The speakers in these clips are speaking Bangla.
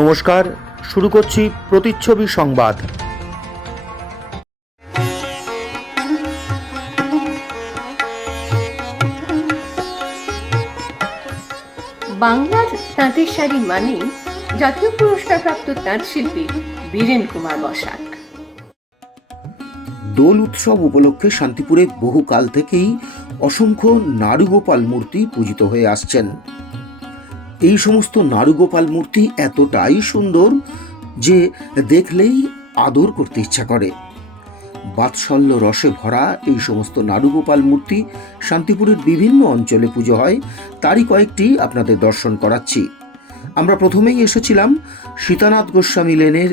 নমস্কার, শুরু করছি প্রতিচ্ছবি সংবাদ। বাংলার তাঁতের শাড়ি মানেই জাতীয় পুরস্কারপ্রাপ্ত তাঁত শিল্পী বীরেন কুমার বসাক। দোল উৎসব উপলক্ষে শান্তিপুরে বহুকাল থেকেই অসংখ্য নারুগোপাল মূর্তি পূজিত হয়ে আসছেন। এই সমস্ত নারুগোপাল মূর্তি এতটাই সুন্দর যে দেখলেই আদর করতে ইচ্ছা করে। বাৎসল্য রসে ভরা এই সমস্ত নারুগোপাল মূর্তি শান্তিপুরের বিভিন্ন অঞ্চলে পুজো হয়, তারই কয়েকটি আপনাদের দর্শন করাচ্ছি। আমরা প্রথমেই এসেছিলাম সীতানাথ গোস্বামী লেনের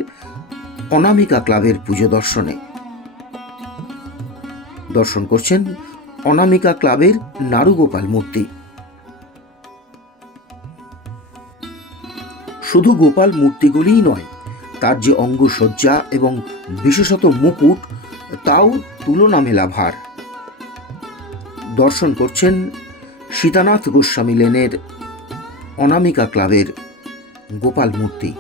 অনামিকা ক্লাবের পুজো দর্শনে। দর্শন করছেন অনামিকা ক্লাবের নারুগোপাল মূর্তি। শুধু গোপাল মূর্তিগুলিই নয়, তার যে অঙ্গসজ্জা এবং বিশেষত মুকুট, তাও তুলনা মেলা ভার। দর্শন করছেন সীতানাথ গোস্বামী লেনের অনামিকা ক্লাবের গোপাল মূর্তি।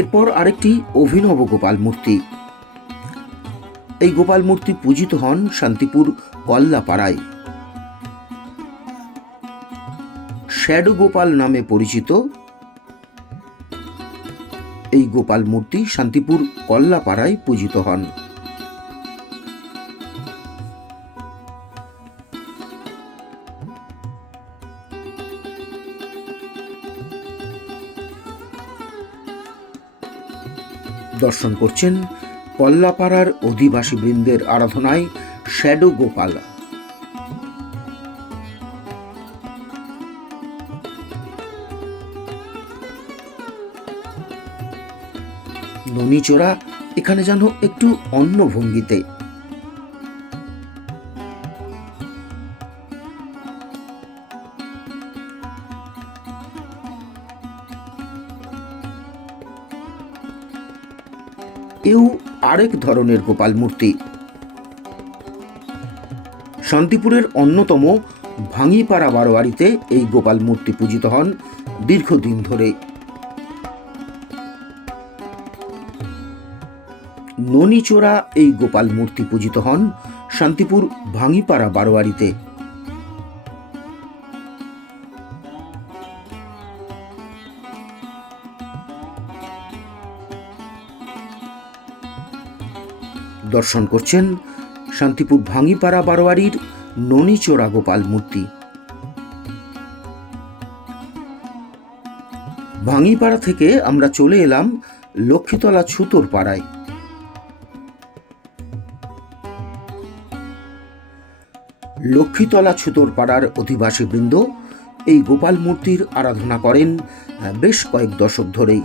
এরপর আরেকটি অভিনব গোপাল মূর্তি। এই গোপাল মূর্তি পূজিত হন শান্তিপুর কল্লাপাড়ায়। শ্যাডো গোপাল নামে পরিচিত এই গোপাল মূর্তি শান্তিপুর কল্লাপাড়ায় পূজিত হন। দর্শন করছেন কল্লাপাড়ার অধিবাসী বৃন্দের আরাধনায় শ্যাডো গোপাল। ননিচোরা এখানে যেন একটু অন্য ভঙ্গিতে। এও আরেক ধরনের গোপাল মূর্তি। শান্তিপুরের অন্যতম ভাঙিপাড়া বারোয়ারিতে এই গোপাল মূর্তি পূজিত হন দীর্ঘদিন ধরে। ননিচোরা এই গোপাল মূর্তি পূজিত হন শান্তিপুর ভাঙিপাড়া বারোয়ারিতে। দর্শন করছেন শান্তিপুর ভাঙিপাড়া বারোয়ারির ননিচোরা গোপাল মূর্তি। ভাঙিপাড়া থেকে আমরা চলে এলাম লক্ষ্মীতলা ছুতোর পাড়ায়। লক্ষ্মীতলা ছুতোর পাড়ার অধিবাসী বৃন্দ এই গোপাল মূর্তির আরাধনা করেন বেশ কয়েক দশক ধরেই।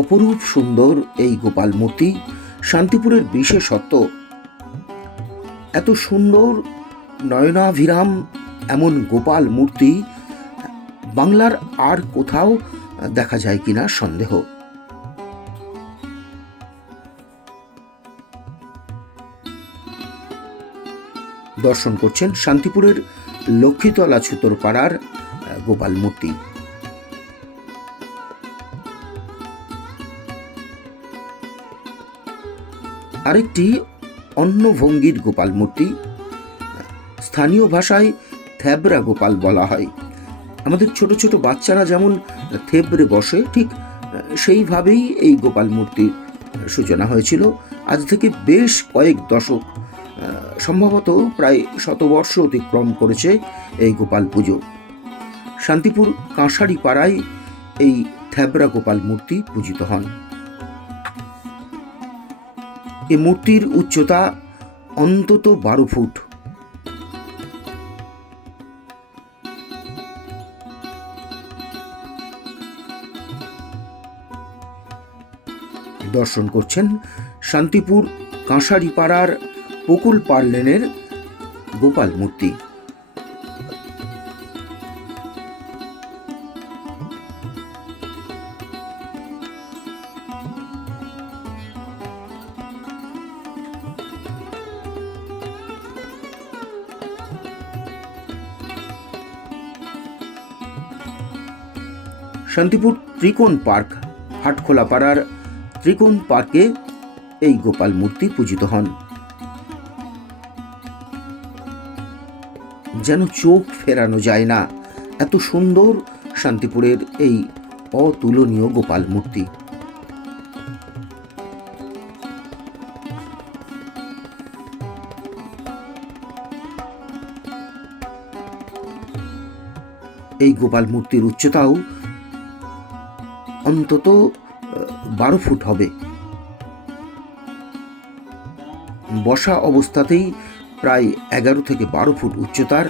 অপরূপ সুন্দর এই গোপাল মূর্তি শান্তিপুরের বিশেষত্ব। এত সুন্দর নয়নাভিরাম এমন গোপাল মূর্তি বাংলার আর কোথাও দেখা যায় কিনা সন্দেহ। দর্শন করছেন শান্তিপুরের লক্ষ্মীতলা ছুতোর পাড়ার গোপাল মূর্তি। আরেকটি অন্য ভঙ্গির গোপাল মূর্তি, স্থানীয় ভাষায় থেবরা গোপাল বলা হয়। আমাদের ছোট ছোট বাচ্চারা যেমন থেবড়ে বসে, ঠিক সেইভাবেই এই গোপাল মূর্তির সূচনা হয়েছিল। আজ থেকে বেশ কয়েক দশক, সম্ভবত প্রায় শতবর্ষ অতিক্রম করেছে এই গোপাল পুজো। শান্তিপুর কাঁসারি পাড়ায় এই থেবরা গোপাল মূর্তি পূজিত হন। এই মূর্তির উচ্চতা অন্তত 12 ফুট। দর্শন করছেন শান্তিপুর কাঁসারিপাড়ার বকুল পার্লেনের গোপাল মূর্তি। শান্তিপুর ত্রিকোণ পার্ক হাটখোলাপাড়ার ত্রিকোণ পার্কে এই গোপাল মূর্তি পূজিত হন। যেন চোখ ফেরানো যায় না, এত সুন্দর শান্তিপুরের এই অতুলনীয় গোপাল মূর্তি। এই গোপাল মূর্তির উচ্চতাও অন্তত 12 ফুট হবে। বসা অবস্থাতেই প্রায় 11 থেকে 12 ফুট উচ্চতার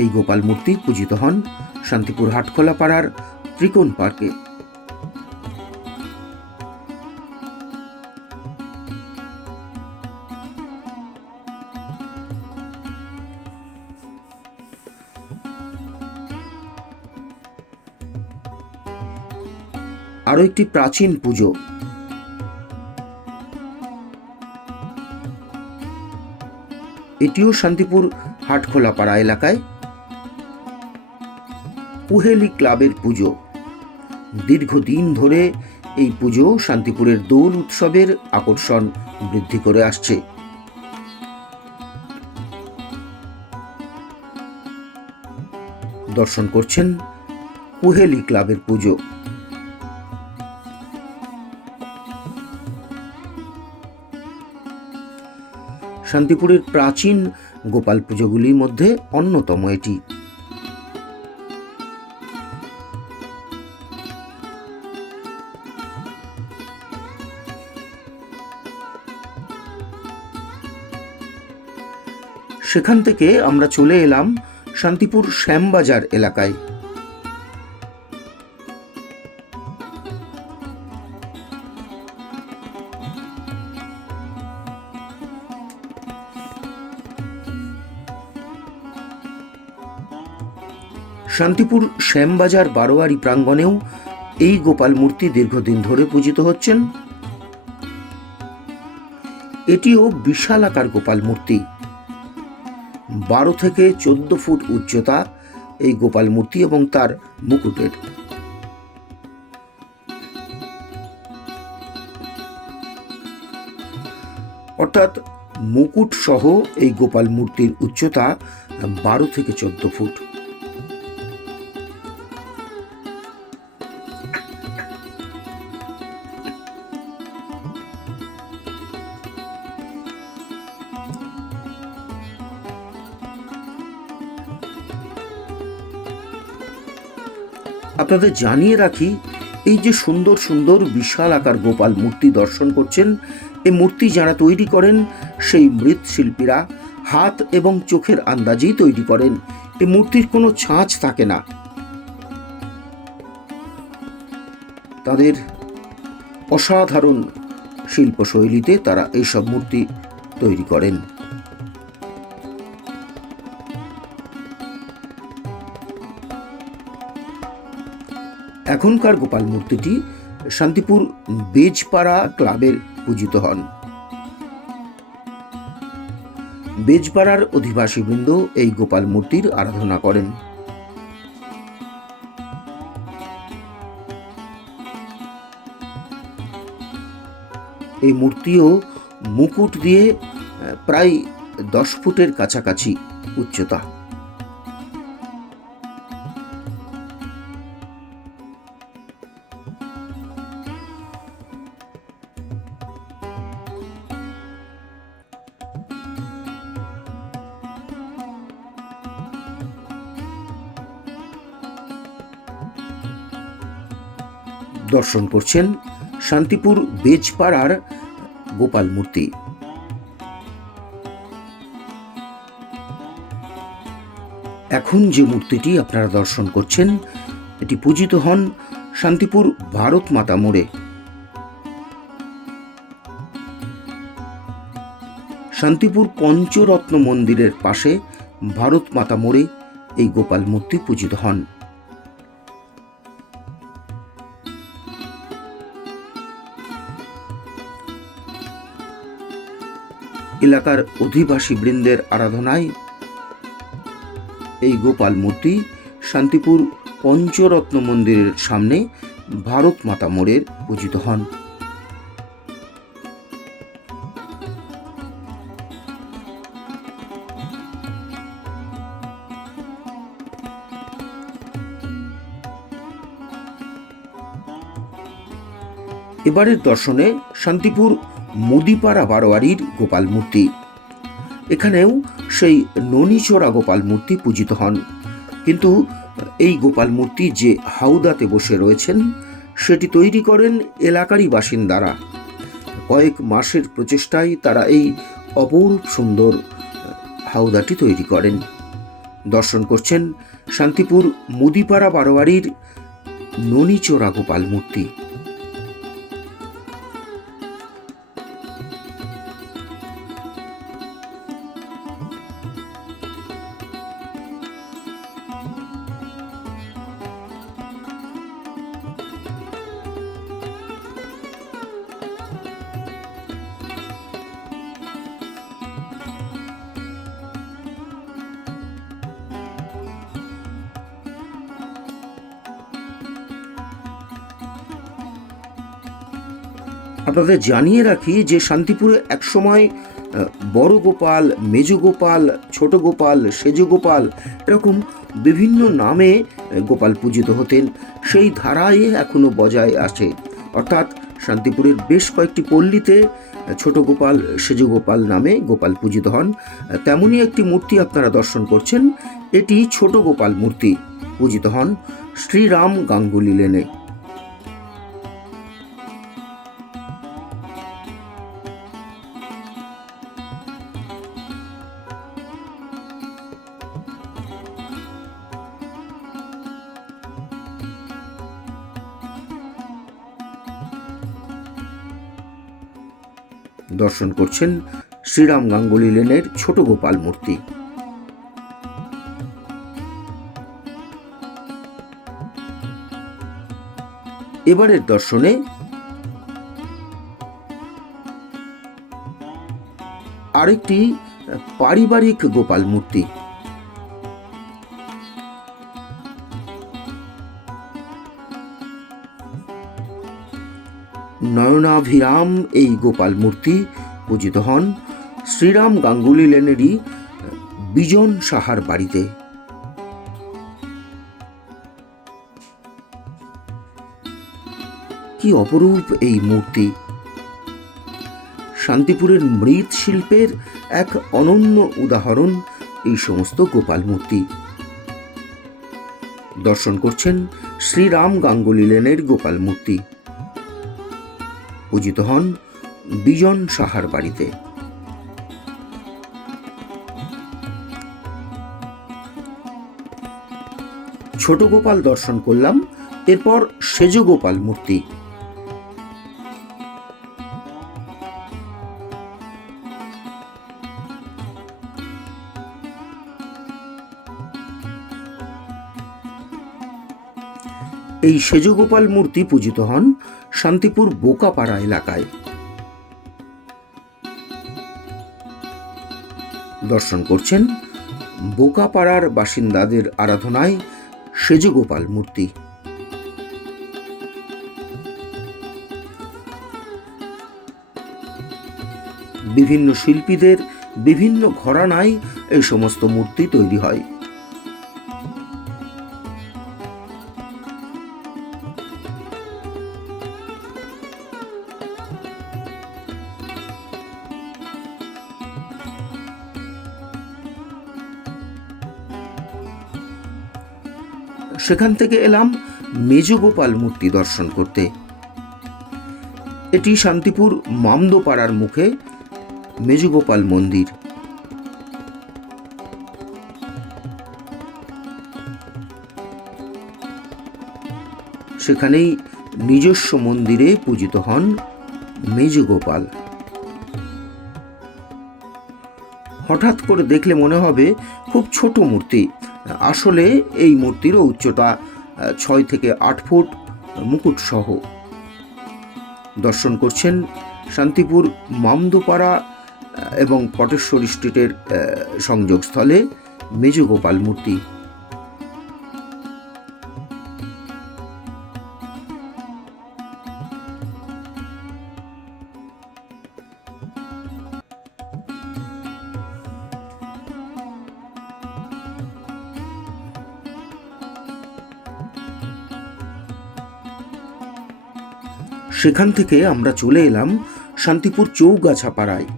এই গোপাল মূর্তি পূজিত হন শান্তিপুর হাটখোলাপাড়ার ত্রিকোণ পার্কে। আরো একটি প্রাচীন পুজো, এটিও শান্তিপুর হাটখোলাপাড়া এলাকায় কুহেলি ক্লাবের পুজো। দীর্ঘদিন ধরে এই পুজো শান্তিপুরের দোল উৎসবের আকর্ষণ বৃদ্ধি করে আসছে। দর্শন করছেন কুহেলি ক্লাবের পুজো। শান্তিপুরের প্রাচীন গোপাল পুজোগুলির মধ্যে অন্যতম এটি। সেখান থেকে আমরা চলে এলাম শান্তিপুর শ্যামবাজার এলাকায়। শান্তিপুর শ্যামবাজার বারোয়ারি প্রাঙ্গণেও এই গোপাল মূর্তি দীর্ঘদিন ধরে পূজিত হচ্ছেন। এটিও বিশাল আকার গোপাল মূর্তি, 12 থেকে 14 ফুট উচ্চতা এই গোপাল মূর্তি এবং তার মুকুটের। অর্থাৎ মুকুট সহ এই গোপাল মূর্তির উচ্চতা 12 থেকে 14 ফুট। আপনাদের জানিয়ে রাখি, এই যে সুন্দর সুন্দর বিশাল আকার গোপাল মূর্তি দর্শন করছেন, এই মূর্তি যারা তৈরি করেন সেই মৃৎশিল্পীরা হাত এবং চোখের আন্দাজেই তৈরি করেন। এই মূর্তির কোনো ছাঁচ থাকে না। তাদের অসাধারণ শিল্পশৈলীতে তারা এইসব মূর্তি তৈরি করেন। এখনকার গোপাল মূর্তিটি শান্তিপুর বেজপাড়া ক্লাবের পূজিত হন। বেজপাড়ার অধিবাসীবৃন্দ এই গোপাল মূর্তির আরাধনা করেন। এই মূর্তিও মুকুট দিয়ে প্রায় 10 ফুটের কাছাকাছি উচ্চতা। দর্শন করছেন শান্তিপুর বেজপাড়ার গোপাল মূর্তি। এখন যে মূর্তিটি আপনারা দর্শন করছেন, এটি পূজিত হন শান্তিপুর ভারত মাতা মোড়ে। শান্তিপুর পঞ্চরত্ন মন্দিরের পাশে ভারত মাতা মোড়ে এই গোপাল মূর্তি পূজিত হন। এলাকার অধিবাসী বৃন্দের আরাধনায় এই গোপাল মূর্তি শান্তিপুর পঞ্চরত্ন মন্দিরের সামনে ভারত মাতা মোড়ের পূজিত হন। এবারের দর্শনে শান্তিপুর মুদিপাড়া বারোয়ারির গোপাল মূর্তি। এখানেও সেই ননিচোরা গোপাল মূর্তি পূজিত হন, কিন্তু এই গোপাল মূর্তি যে হাউদাতে বসে রয়েছেন সেটি তৈরি করেন এলাকারই বাসিন্দারা। কয়েক মাসের প্রচেষ্টায় তারা এই অপরূপ সুন্দর হাউদাটি তৈরি করেন। দর্শন করছেন শান্তিপুর মুদিপাড়া বারোয়ারির ননিচোরা গোপাল মূর্তি। আপনাদের জানিয়ে রাখি যে শান্তিপুরে একসময় বড় গোপাল, মেজ গোপাল, ছোট গোপাল, সেজ গোপাল এরকম বিভিন্ন নামে গোপাল পূজিত হতেন। সেই ধারায় এখনো বজায় আছে, অর্থাৎ শান্তিপুরের বেশ কয়েকটি পল্লীতে ছোট গোপাল, সেজ গোপাল নামে গোপাল পূজিত হন। তেমনই একটি মূর্তি আপনারা দর্শন করছেন। এটি ছোট গোপাল মূর্তি, পূজিত হন শ্রীরাম গাঙ্গুলি লেনে। দর্শন করছেন শ্রীরাম গাঙ্গুলি লেনের ছোট গোপাল মূর্তি। এবারের দর্শনে আরেকটি পারিবারিক গোপাল মূর্তি। নয়নাভিরাম এই গোপাল মূর্তি পূজিত হন শ্রীরাম গাঙ্গুলি লেনেরই বিজন সাহার বাড়িতে। কি অপরূপ এই মূর্তি! শান্তিপুরের মৃৎশিল্পের এক অনন্য উদাহরণ এই সমস্ত গোপাল মূর্তি। দর্শন করছেন শ্রীরাম গাঙ্গুলি লেনের গোপাল মূর্তি, পূজিত হন বিজন সাহার বাড়িতে। ছোট গোপাল দর্শন করলাম, এরপর সেজ গোপাল মূর্তি। এই সেজগোপাল মূর্তি পূজিত হন শান্তিপুর বোকাপাড়া এলাকায়। দর্শন করছেন বোকাপাড়ার বাসিন্দাদের আরাধনায় সেজগোপাল মূর্তি। বিভিন্ন শিল্পীদের বিভিন্ন ঘরানায় এই সমস্ত মূর্তি তৈরি হয়। সেখান থেকে এলাম মেজগোপাল মূর্তি দর্শন করতে। এটি শান্তিপুর মামদোপাড়ার মুখে মেজগোপাল মন্দির। সেখানেই নিজস্ব মন্দিরে পূজিত হন মেজগোপাল। হঠাৎ করে দেখলে মনে হবে খুব ছোট মূর্তি। আসলে এই মূর্তিরও উচ্চতা 6 থেকে 8 ফুট, মুকুট সহ। দর্শন করছেন শান্তিপুর মামদোপাড়া এবং পটেশ্বরী স্ট্রিটের সংযোগস্থলে মেজগোপাল মূর্তি। সেখান থেকে আমরা চলে এলাম শান্তিপুর চৌগাছাপাড়ায়।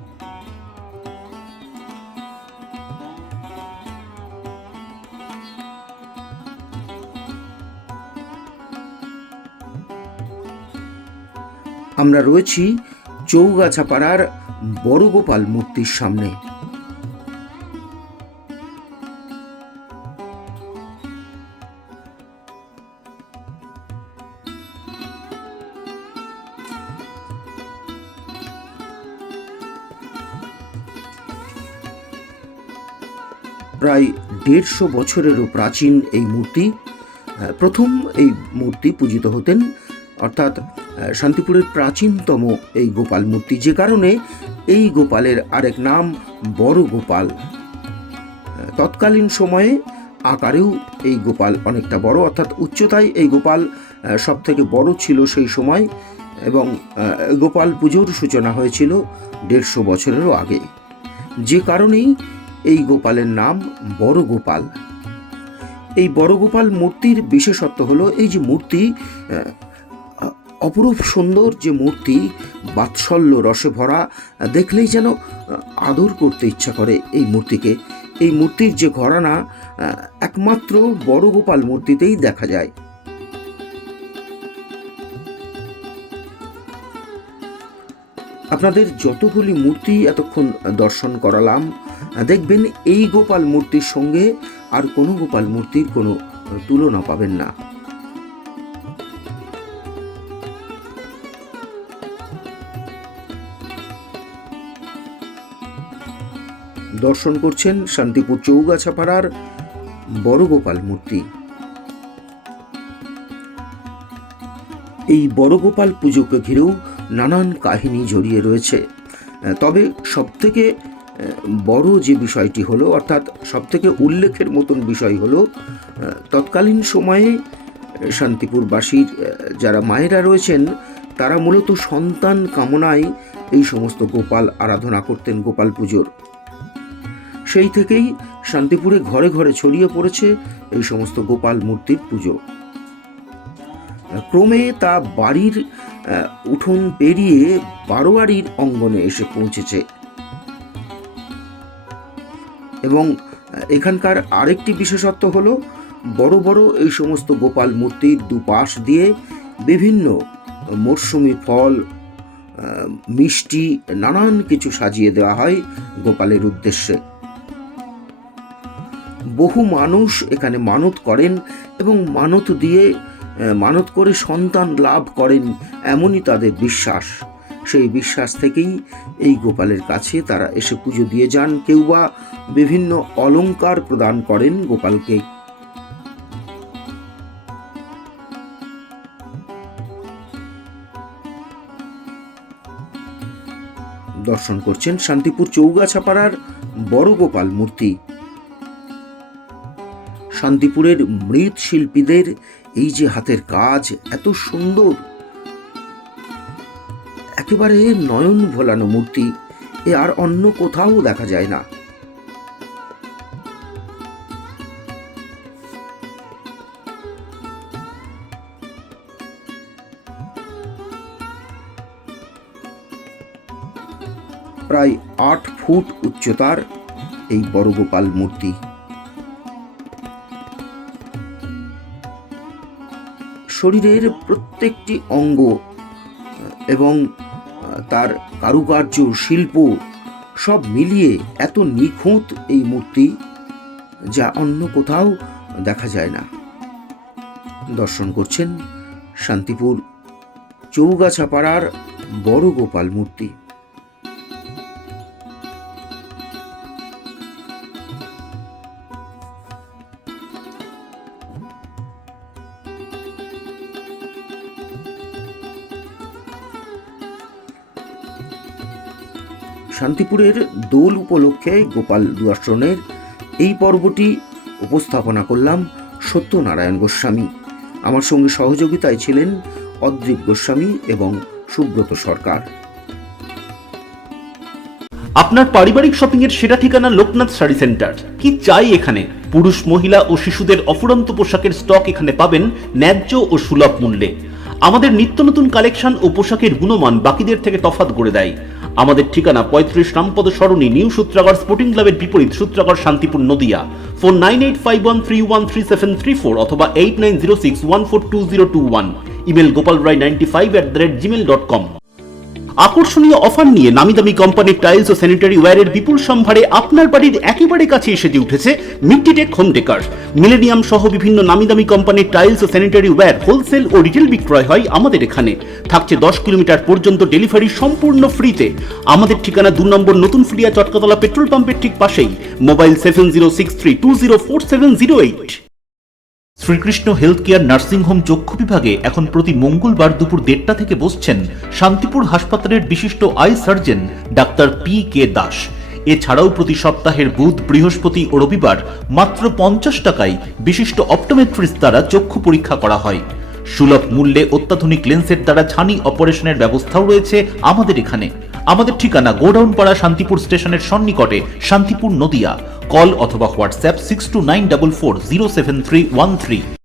আমরা রয়েছি চৌগাছাপাড়ার বড়গোপাল মূর্তির সামনে। প্রায় 150 বছরেরও প্রাচীন এই মূর্তি। প্রথম এই মূর্তি পূজিত হতেন, অর্থাৎ শান্তিপুরের প্রাচীনতম এই গোপাল মূর্তি, যে কারণে এই গোপালের আরেক নাম বড় গোপাল। তৎকালীন সময়ে আকারেও এই গোপাল অনেকটা বড়, অর্থাৎ উচ্চতায় এই গোপাল সব থেকে বড় ছিল সেই সময়, এবং গোপাল পুজোর সূচনা হয়েছিল 150 বছরেরও আগে, যে কারণেই এই গোপালের নাম বড় গোপাল। এই বড় গোপাল মূর্তির বিশেষত্ব হলো এই যে মূর্তি, অপরূপ সুন্দর যে মূর্তি, বাৎসল্য রসে ভরা, দেখলেই যেন আদর করতে ইচ্ছা করে এই মূর্তিকে। এই মূর্তির যে ঘরানা একমাত্র বড় গোপাল মূর্তিতেই দেখা যায়। আপনাদের যতগুলি মূর্তি এতক্ষণ দর্শন করালাম, দেখবেন এই গোপাল মূর্তির সঙ্গে আর কোনো গোপাল মূর্তির কোনো তুলনা পাবেন না। দর্শন করছেন শান্তিপুর চৌগাছাপাড়ার বড় গোপাল মূর্তি। এই বড় গোপাল পুজোকে ঘিরেও নানান কাহিনী জড়িয়ে রয়েছে। তবে সবথেকে বড় যে বিষয়টি হলো, অর্থাৎ সবথেকে উল্লেখের মতন বিষয় হলো, তৎকালীন সময়ে শান্তিপুরবাসীর যারা মায়েরা রয়েছেন তারা মূলত সন্তান কামনায় এই সমস্ত গোপাল আরাধনা করতেন গোপাল পুজোর। সেই থেকেই শান্তিপুরে ঘরে ঘরে ছড়িয়ে পড়েছে এই সমস্ত গোপাল মূর্তির পুজো। ক্রমে তা বাড়ির উঠোন পেরিয়ে বারোয়ারির অঙ্গনে এসে পৌঁছেছে, এবং এখানকার আরেকটি বিশেষত্ব হলো বড় বড় এই সমস্ত গোপাল মূর্তির দুপাশ দিয়ে বিভিন্ন মরশুমি ফল, মিষ্টি, নানান কিছু সাজিয়ে দেওয়া হয় গোপালের উদ্দেশ্যে। বহু মানুষ এখানে মানত করেন এবং মানত করে সন্তান লাভ করেন, এমনই তাদের বিশ্বাস। সেই বিশ্বাস থেকেই এই গোপালের কাছে তারা এসে পুজো দিয়ে যান। কেউ বা বিভিন্ন অলংকার প্রদান করেন গোপালকে। দর্শন করছেন শান্তিপুর চৌগাছাপাড়ার বড় গোপাল মূর্তি। শান্তিপুরের মৃৎশিল্পীদের এই যে হাতের কাজ, এত সুন্দর, একেবারে নয়ন ভোলানো মূর্তি, এ আর অন্য কোথাও দেখা যায় না। প্রায় 8 ফুট উচ্চতার এই বড় গোপাল মূর্তি। শরীরের প্রত্যেকটি অঙ্গ এবং তার কারুকার্য, শিল্প সব মিলিয়ে এত নিখুঁত এই মূর্তি, যা অন্য কোথাও দেখা যায় না। দর্শন করছেন শান্তিপুর চৌগাছাপাড়ার বড় গোপাল মূর্তি। শান্তিপুরের দোল উপলক্ষে গোপাল দুয়াসনের এই পর্বটি উপস্থাপনা করলাম সত্যনারায়ণ গোস্বামী। আমার সঙ্গে সহযোগিতায় ছিলেন অদ্রিক গোস্বামী এবং সুব্রত সরকার। আপনার পারিবারিক শপিং এর সেরা ঠিকানা লোকনাথ শাড়ি সেন্টার। কি চাই এখানে? পুরুষ, মহিলা ও শিশুদের অফুরন্ত পোশাকের স্টক এখানে পাবেন ন্যায্য ও সুলভ মূল্যে। আমাদের নিত্য নতুন কালেকশন ও পোশাকের গুণমান বাকিদের থেকে তফাৎ করে দেয়। আমাদের ঠিকানা 35 রামপদ সরণি, নিউ সূত্রাগড় স্পোর্টিং ক্লাবের বিপরীত, সূত্রাগড়, শান্তিপুর, নদিয়া। ফোন 9851313734 অথবা 8906142021। Email gopalrai95@gmail.com। আকর্ষণীয় অফার নিয়ে নামি দামি কোম্পানির টাইলস ও স্যানিটারি ওয়্যারের বিপুল সম্ভারে আপনার বাড়ির একেবারে কাছে এসে উঠেছে মিট্টিটেক হোম ডেকার। মিলেনিয়াম সহ বিভিন্ন নামি দামি কোম্পানির টাইলস ও স্যানিটারি ওয়্যার হোলসেল ও রিটেল বিক্রয় হয় আমাদের এখানে। থাকছে 10 কিলোমিটার পর্যন্ত ডেলিভারি সম্পূর্ণ ফ্রিতে। আমাদের ঠিকানা 2 নম্বর নতুন ফ্রিয়া চটকাতলা পেট্রোল পাম্পের ঠিক পাশেই। Mobile 7063204708। Shrikrishna health care nursing home চক্ষু বিভাগে এখন প্রতি মঙ্গলবার দুপুর 1:30টা থেকে বসছেন শান্তিপুর হাসপাতালের বিশিষ্ট I surgeon doctor PK. Das. এছাড়াও প্রতি সপ্তাহের বুধ, বৃহস্পতি ও রবিবার মাত্র 50 টাকায় বিশিষ্ট অপটোমেট্রিস্ট দ্বারা চক্ষু পরীক্ষা করা হয়। সুলভ মূল্যে অত্যাধুনিক লেন্সের দ্বারা ছানি অপারেশনের ব্যবস্থাও রয়েছে আমাদের এখানে। আমাদের ঠিকানা গোডাউন পাড়া, শান্তিপুর স্টেশনের সন্নিকটে, শান্তিপুর, নদিয়া। কল অথবা হোয়াটসঅ্যাপ 6294407313।